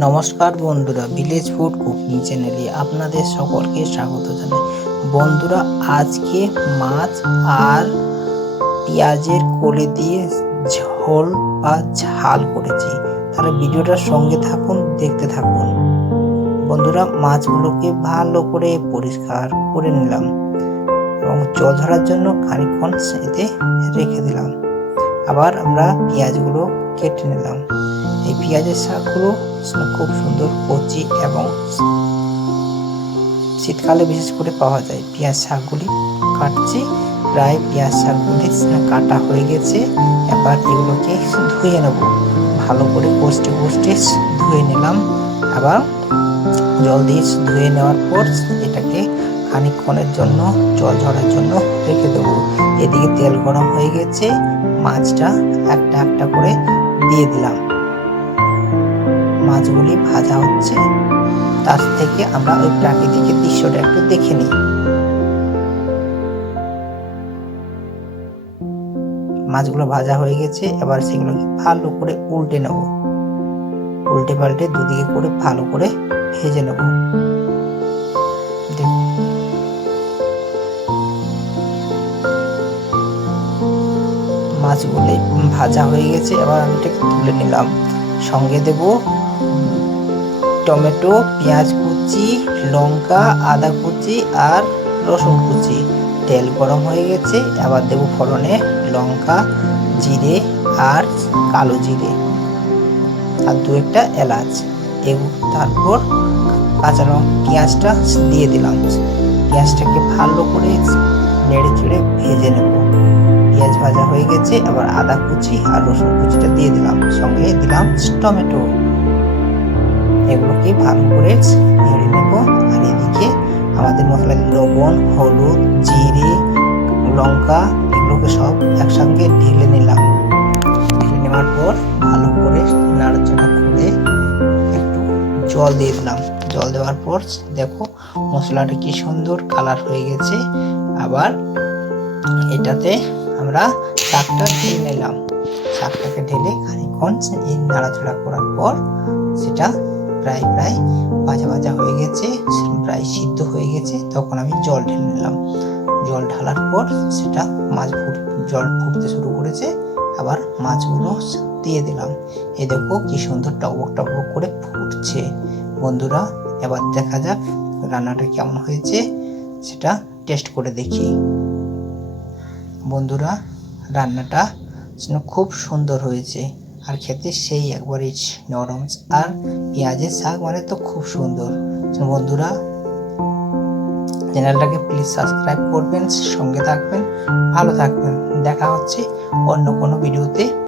নমস্কার বন্ধুরা, village food cooking চ্যানেলে আপনাদের সকলকে স্বাগত জানাই। বন্ধুরা, আজকে মাছ আর পেঁয়াজের কলি দিয়ে ঝোল বা ঝাল করেছি। তাহলে ভিডিওটার সঙ্গে থাকুন, দেখতে থাকুন। বন্ধুরা, মাছগুলোকে ভালো করে পরিষ্কার করে নিলাম এবং জল ঝরার জন্য খানিকক্ষণ এতে রেখে দিলাম। আবার আমরা পেঁয়াজগুলো কেটে নিলাম। এই পেঁয়াজের শাকগুলো খুব সুন্দর কচি এবং শীতকালে বিশেষ করে পাওয়া যায়। পেঁয়াজ শাকগুলি কাটছি, প্রায় পেঁয়াজ শাকগুলি কাটা হয়ে গেছে। এবার এগুলোকে ধুয়ে নেব, ভালো করে কষতে কষতে ধুয়ে নিলাম। আবার জল দিয়ে ধুয়ে নেওয়ার পর এটাকে খানিকক্ষণের জন্য জল ঝরার জন্য রেখে দেবো। এদিকে তেল গরম হয়ে গেছে, মাছটা একটা একটা করে দিয়ে দিলাম। মাছগুলি ভাজা হচ্ছে, তার থেকে আমরা ওই প্রাকৃতিক দৃশ্যটা একটু দেখে নিই। মাছগুলো ভাজা হয়ে গেছে, এবার সেগুলোকে ভালো করে উল্টে নেব। উল্টে পাল্টে দুদিকে করে ভালো করে ভেজে নেব। মাছগুলি ভাজা হয়ে গেছে, এবার আমি এটাকে তুলে নিলাম। সঙ্গে দেব টমেটো, পেঁয়াজ কুচি, লঙ্কা, আদা কুচি আর রসুন কুচি। তেল গরম হয়ে গেছে, এবার দেব ফোড়নে লঙ্কা, জিরে আর কালো জিরে আর দু একটা এলাচ। তারপর কাঁচা পেঁয়াজটা দিয়ে দিলাম। পেঁয়াজটাকে ভালো করে নেড়ে চেড়ে ভেজে নেব। পেঁয়াজ ভাজা হয়ে গেছে, এবার আদা কুচি আর রসুন কুচিটা দিয়ে দিলাম। সঙ্গে দিলাম টমেটো। এগুলোকে ভালো করে নেড়ে নেব। আর এদিকে আমাদের মশলা লবণ, হলুদ, জিরে, লঙ্কা এগুলোকে সব একসঙ্গে ঢেলে নিলাম। ঢেলে নেওয়ার পর ভালো করে নাড়াচাড়া করে একটু জল দিয়ে দিলাম। জল দেওয়ার পর দেখো মশলাটা কি সুন্দর কালার হয়ে গেছে। আবার এটাতে আমরা শাকটা ঢেলে নিলাম। শাকটাকে ঢেলে খানিকক্ষণ এই নাড়াচাড়া করার পর সেটা প্রায় ভাজা ভাজা হয়ে গেছে, প্রায় সিদ্ধ হয়ে গেছে। তখন আমি জল ঢেলে নিলাম। জল ঢালার পর সেটা জল ফুটতে শুরু করেছে। আবার মাছগুলো দিয়ে দিলাম। এই দেখো কি সুন্দর টকবক টকবক করে ফুটছে। বন্ধুরা, এবার দেখা যাক রান্নাটা কেমন হয়েছে, সেটা টেস্ট করে দেখি। বন্ধুরা, রান্নাটা খুব সুন্দর হয়েছে আর খেতে সেই একবারই নরম। আর পেঁয়াজের শাক মানে তো খুব সুন্দর। বন্ধুরা, চ্যানেলটাকে প্লিজ সাবস্ক্রাইব করবেন, সঙ্গে থাকবেন, ভালো থাকবেন। দেখা হচ্ছে অন্য কোনো ভিডিওতে।